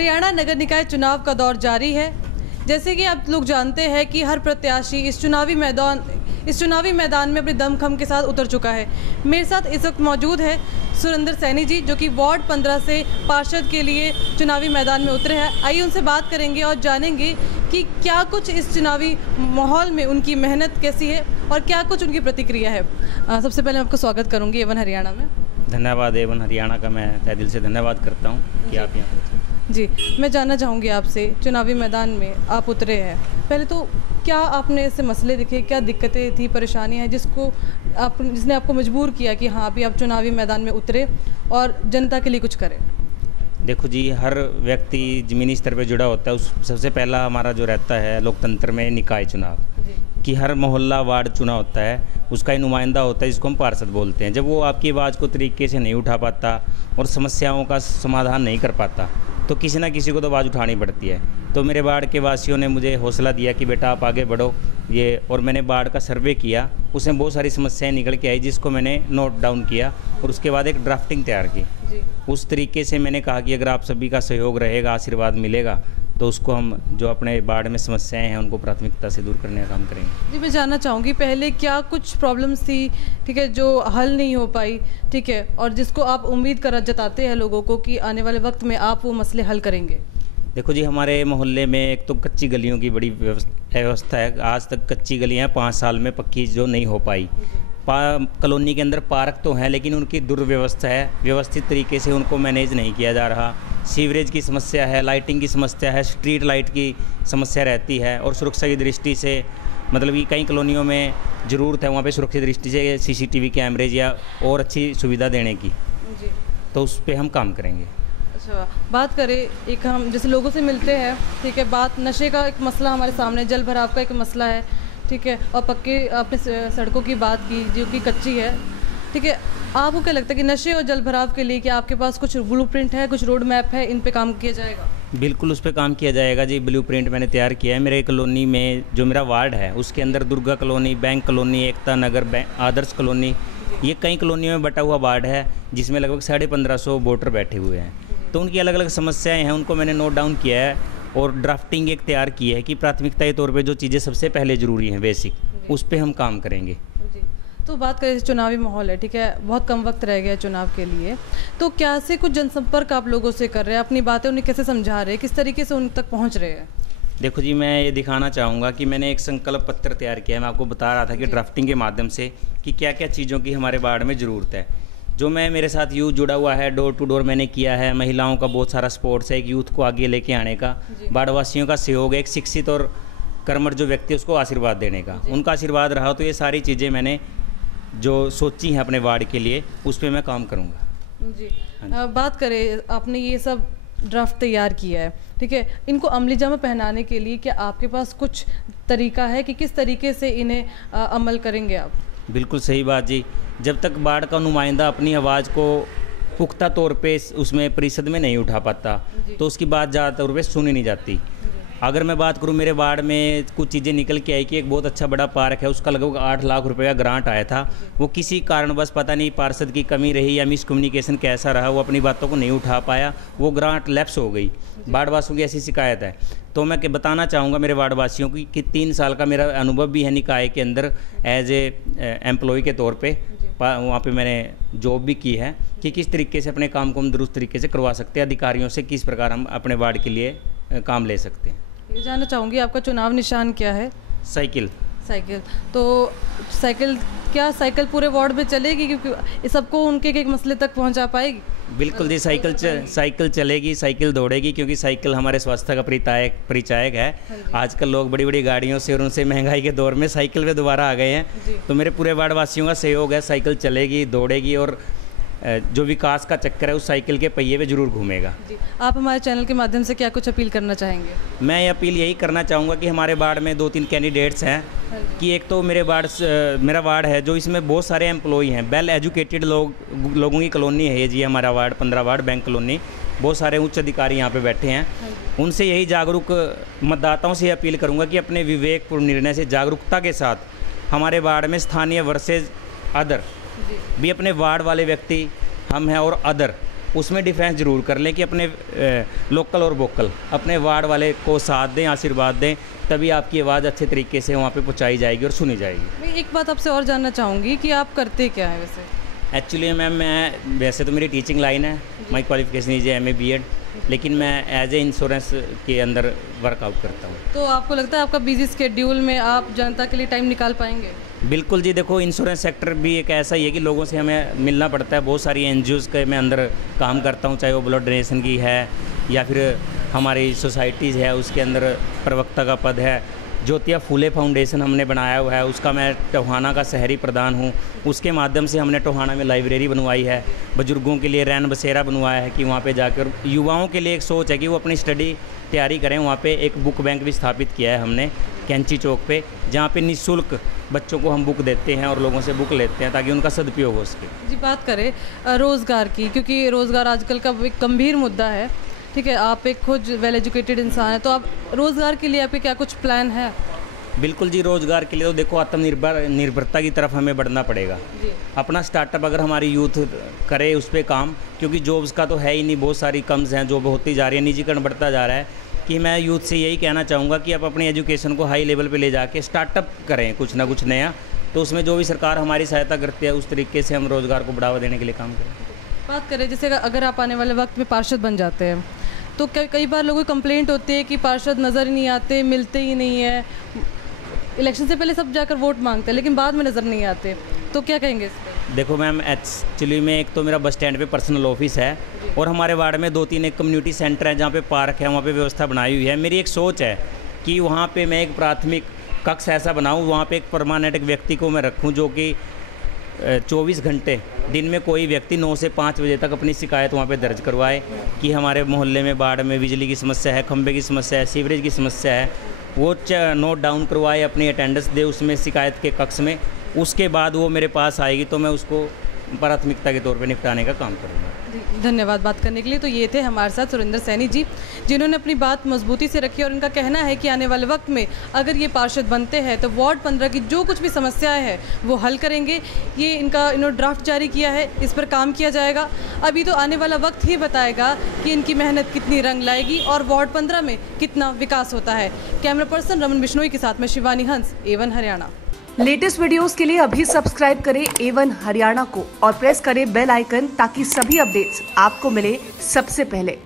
हरियाणा नगर निकाय चुनाव का दौर जारी है। जैसे कि आप लोग जानते हैं कि हर प्रत्याशी इस चुनावी मैदान में अपने दमखम के साथ उतर चुका है। मेरे साथ इस वक्त मौजूद है सुरेंद्र सैनी जी, जो कि वार्ड 15 से पार्षद के लिए चुनावी मैदान में उतरे हैं। आइए उनसे बात करेंगे और जानेंगे कि क्या कुछ इस चुनावी माहौल में उनकी मेहनत कैसी है और क्या कुछ उनकी प्रतिक्रिया है। सबसे पहले मैं आपका स्वागत करूँगी एवन हरियाणा में। धन्यवाद। एवन हरियाणा का मैं तहे दिल से धन्यवाद करता हूँ कि आप यहाँ जी। मैं जानना चाहूँगी आपसे, चुनावी मैदान में आप उतरे हैं, पहले तो क्या आपने ऐसे मसले दिखे, क्या दिक्कतें थी, परेशानियाँ हैं जिसने आपको मजबूर किया कि हाँ अभी आप चुनावी मैदान में उतरे और जनता के लिए कुछ करें? देखो जी, हर व्यक्ति ज़मीनी स्तर पर जुड़ा होता है। उस सबसे पहला हमारा जो रहता है लोकतंत्र में निकाय चुनाव कि हर मोहल्ला वार्ड चुना होता है, उसका ही नुमाइंदा होता है जिसको हम पार्षद बोलते हैं। जब वो आपकी आवाज़ को तरीके से नहीं उठा पाता और समस्याओं का समाधान नहीं कर पाता तो किसी ना किसी को तो आवाज़ उठानी पड़ती है। तो मेरे वार्ड के वासियों ने मुझे हौसला दिया कि बेटा आप आगे बढ़ो और मैंने वार्ड का सर्वे किया, उसमें बहुत सारी समस्याएं निकल के आई जिसको मैंने नोट डाउन किया और उसके बाद एक ड्राफ्टिंग तैयार की। उस तरीके से मैंने कहा कि अगर आप सभी का सहयोग रहेगा, आशीर्वाद मिलेगा तो उसको हम जो अपने वार्ड में समस्याएं हैं उनको प्राथमिकता से दूर करने का काम करेंगे। जी, मैं जानना चाहूँगी पहले क्या कुछ प्रॉब्लम्स थी, ठीक है, जो हल नहीं हो पाई, ठीक है, और जिसको आप उम्मीद कर जताते हैं लोगों को कि आने वाले वक्त में आप वो मसले हल करेंगे? देखो जी, हमारे मोहल्ले में एक तो कच्ची गलियों की बड़ी व्यवस्था है। आज तक कच्ची गलियाँ 5 साल में पक्की जो नहीं हो पाई। कॉलोनी के अंदर पार्क तो हैं लेकिन उनकी दुर्व्यवस्था है, व्यवस्थित तरीके से उनको मैनेज नहीं किया जा रहा। सीवरेज की समस्या है, लाइटिंग की समस्या है, स्ट्रीट लाइट की समस्या रहती है और सुरक्षा की दृष्टि से मतलब कि कई कॉलोनियों में ज़रूरत है वहाँ पे सुरक्षा दृष्टि से CCTV कैमरेज या और अच्छी सुविधा देने की जी। तो उस पर हम काम करेंगे। अच्छा, बात करें एक हम जैसे लोगों से मिलते हैं, ठीक है, बात नशे का एक मसला हमारे सामने, जल भराव का एक मसला है, ठीक है, और पक्के आपने सड़कों की बात की जो कि कच्ची है, ठीक है। आपको क्या लगता है कि नशे और जल भराव के लिए क्या आपके पास कुछ ब्लूप्रिंट है, कुछ रोड मैप है, इन पे काम किया जाएगा? बिल्कुल उस पर काम किया जाएगा जी। ब्लूप्रिंट मैंने तैयार किया है। मेरे कॉलोनी में जो मेरा वार्ड है उसके अंदर Durga colony, bank colony, Ekta Nagar, आदर्श कॉलोनी, ये कई कॉलोनियों में बटा हुआ वार्ड है जिसमें लगभग 1550 वोटर बैठे हुए हैं। तो उनकी अलग अलग समस्याएँ हैं, उनको मैंने नोट डाउन किया है और ड्राफ्टिंग एक तैयार की है कि प्राथमिकता के तौर पे जो चीज़ें सबसे पहले ज़रूरी हैं बेसिक, उस पर हम काम करेंगे। तो बात करें चुनावी माहौल है, ठीक है, बहुत कम वक्त रह गया है चुनाव के लिए, तो क्या से कुछ जनसंपर्क आप लोगों से कर रहे हैं, अपनी बातें उन्हें कैसे समझा रहे हैं, किस तरीके से उन तक पहुंच रहे हैं? देखो जी, मैं ये दिखाना चाहूँगा कि मैंने एक संकल्प पत्र तैयार किया है। मैं आपको बता रहा था कि ड्राफ्टिंग के माध्यम से कि क्या क्या चीज़ों की हमारे वार्ड में ज़रूरत है। जो मैं मेरे साथ यूथ जुड़ा हुआ है, डोर टू डोर मैंने किया है, महिलाओं का बहुत सारा सपोर्ट्स है, एक यूथ को आगे लेके आने का, वार्डवासियों का सहयोग है, एक शिक्षित और कर्मठ जो व्यक्ति उसको आशीर्वाद देने का, उनका आशीर्वाद रहा। तो ये सारी चीज़ें मैंने जो सोची हैं अपने वार्ड के लिए, उस पर मैं काम करूँगा जी। बात करें, आपने ये सब ड्राफ्ट तैयार किया है, ठीक है, इनको अमली जामा पहनाने के लिए क्या आपके पास कुछ तरीका है कि किस तरीके से इन्हें अमल करेंगे आप? बिल्कुल सही बात जी। जब तक वार्ड का नुमाइंदा अपनी आवाज़ को पुख्ता तौर पे उसमें परिषद में नहीं उठा पाता तो उसकी बात ज़्यादा तौर पे सुनी नहीं जाती। अगर मैं बात करूं, मेरे वार्ड में कुछ चीज़ें निकल के आई कि एक बहुत अच्छा बड़ा पार्क है, उसका लगभग 8 लाख रुपए का ग्रांट आया था। वो किसी कारणवश, पता नहीं पार्षद की कमी रही या मिसकम्युनिकेशन कैसा रहा, वो अपनी बातों को नहीं उठा पाया, वो ग्रांट लैप्स हो गई। वार्डवासियों की ऐसी शिकायत है। तो मैं बताना चाहूँगा मेरे वार्डवासियों की कि 3 साल का मेरा अनुभव भी है निकाय के अंदर एज एम्प्लॉय के तौर पर। वहाँ पे मैंने जॉब भी की है कि किस तरीके से अपने काम को हम दुरुस्त तरीके से करवा सकते हैं, अधिकारियों से किस प्रकार हम अपने वार्ड के लिए काम ले सकते हैं। ये जानना चाहूँगी आपका चुनाव निशान क्या है? साइकिल। तो साइकिल पूरे वार्ड में चलेगी क्योंकि सबको उनके एक मसले तक पहुंचा पाएगी? बिल्कुल जी, साइकिल चलेगी, साइकिल दौड़ेगी, क्योंकि साइकिल हमारे स्वास्थ्य का परिचायक है। आजकल लोग बड़ी बड़ी गाड़ियों से और उनसे महंगाई के दौर में साइकिल पे दोबारा आ गए हैं। तो मेरे पूरे वार्ड वासियों का सहयोग है, साइकिल चलेगी, दौड़ेगी और जो विकास का चक्कर है उस साइकिल के पहिए पे जरूर घूमेगा। आप हमारे चैनल के माध्यम से क्या कुछ अपील करना चाहेंगे? मैं ये अपील यही करना चाहूँगा कि हमारे वार्ड में 2-3 कैंडिडेट्स हैं कि एक तो मेरा वार्ड है जो इसमें बहुत सारे एम्प्लॉय हैं, वेल एजुकेटेड लोगों की कॉलोनी है ये जी, हमारा वार्ड 15 वार्ड बैंक कॉलोनी, बहुत सारे उच्च अधिकारी यहाँ पे बैठे हैं। उनसे यही जागरूक मतदाताओं से अपील करूँगा कि अपने विवेकपूर्ण निर्णय से जागरूकता के साथ हमारे वार्ड में स्थानीय वर्सेज अदर भी अपने वार्ड वाले व्यक्ति हम हैं और अदर उसमें डिफेंस ज़रूर कर लें कि अपने लोकल और वोकल अपने वार्ड वाले को साथ दें, आशीर्वाद दें, तभी आपकी आवाज़ अच्छे तरीके से वहाँ पे पहुँचाई जाएगी और सुनी जाएगी। मैं एक बात आपसे और जानना चाहूँगी कि आप करते क्या है वैसे? एक्चुअली मैम मैं वैसे तो मेरी टीचिंग लाइन है, माई क्वालिफिकेशन इज MA B.Ed, लेकिन मैं एज ए इंश्योरेंस के अंदर वर्कआउट करता हूँ। तो आपको लगता है आपका बिजी स्केड्यूल में आप जनता के लिए टाइम निकाल पाएंगे? बिल्कुल जी, देखो इंश्योरेंस सेक्टर भी एक ऐसा ही है कि लोगों से हमें मिलना पड़ता है। बहुत सारी NGOs के मैं अंदर काम करता हूँ, चाहे वो ब्लड डोनेशन की है या फिर हमारी सोसाइटीज़ है उसके अंदर प्रवक्ता का पद है। ज्योतिया फूले फाउंडेशन हमने बनाया हुआ है, उसका मैं टोहाना का शहरी प्रधान हूँ। उसके माध्यम से हमने टोहाना में लाइब्रेरी बनवाई है, बुजुर्गों के लिए रैन बसेरा बनवाया है कि वहाँ पे जाकर युवाओं के लिए एक सोच है कि वो अपनी स्टडी तैयारी करें। वहाँ पे एक बुक बैंक भी स्थापित किया है हमने कैंची चौक पे, जहाँ पे निःशुल्क बच्चों को हम बुक देते हैं और लोगों से बुक लेते हैं ताकि उनका सदुपयोग हो सके। जी, बात करें रोज़गार की, क्योंकि रोज़गार आजकल का एक गंभीर मुद्दा है, ठीक है? आप एक खुद वेल एजुकेटेड इंसान हैं, तो आप रोज़गार के लिए आपके क्या कुछ प्लान है? बिल्कुल जी, रोज़गार के लिए तो देखो निर्भरता की तरफ हमें बढ़ना पड़ेगा। अपना स्टार्टअप अगर हमारी यूथ करे उस पर काम, क्योंकि जॉब्स का तो है ही नहीं, बहुत सारी कम्स हैं, जॉब होती जा रही है, निजीकरण बढ़ता जा रहा है। कि मैं यूथ से यही कहना चाहूँगा कि आप अपनी एजुकेशन को हाई लेवल पे ले जाके स्टार्टअप करें कुछ ना कुछ नया, तो उसमें जो भी सरकार हमारी सहायता करती है उस तरीके से हम रोज़गार को बढ़ावा देने के लिए काम करें। बात करें जैसे अगर आप आने वाले वक्त में पार्षद बन जाते हैं, तो कई बार लोगों की कंप्लेंट होती है कि पार्षद नज़र ही नहीं आते, मिलते ही नहीं है। इलेक्शन से पहले सब जाकर वोट मांगते हैं लेकिन बाद में नज़र नहीं आते, तो क्या कहेंगे इस पर? देखो मैम, एक्चुअली में एक तो मेरा बस स्टैंड पे पर्सनल ऑफिस है और हमारे वार्ड में 2-3 एक कम्युनिटी सेंटर है जहाँ पे पार्क है, वहाँ पे व्यवस्था बनाई हुई है। मेरी एक सोच है कि वहाँ पे मैं एक प्राथमिक कक्ष ऐसा बनाऊँ, वहाँ पे एक परमानेंट एक व्यक्ति को मैं रखूँ जो कि 24 घंटे दिन में कोई व्यक्ति 9 से 5 बजे तक अपनी शिकायत वहाँ पे दर्ज करवाए कि हमारे मोहल्ले में बाढ़ में बिजली की समस्या है, खंबे की समस्या है, सीवरेज की समस्या है, वो नोट डाउन करवाए, अपनी अटेंडेंस दे उसमें शिकायत के कक्ष में। उसके बाद वो मेरे पास आएगी तो मैं उसको प्राथमिकता के तौर पे निपटाने का काम करूँगा। धन्यवाद बात करने के लिए। तो ये थे हमारे साथ सुरेंद्र सैनी जी, जिन्होंने अपनी बात मजबूती से रखी और उनका कहना है कि आने वाले वक्त में अगर ये पार्षद बनते हैं तो वार्ड 15 की जो कुछ भी समस्याएं हैं वो हल करेंगे। ये इन्होंने ड्राफ्ट जारी किया है, इस पर काम किया जाएगा। अभी तो आने वाला वक्त ही बताएगा कि इनकी मेहनत कितनी रंग लाएगी और वार्ड 15 में कितना विकास होता है। कैमरा पर्सन रमन बिश्नोई के साथ में शिवानी हंस, A1 हरियाणा। लेटेस्ट वीडियोस के लिए अभी सब्सक्राइब करें A1 हरियाणा को और प्रेस करें बेल आइकन ताकि सभी अपडेट्स आपको मिले सबसे पहले।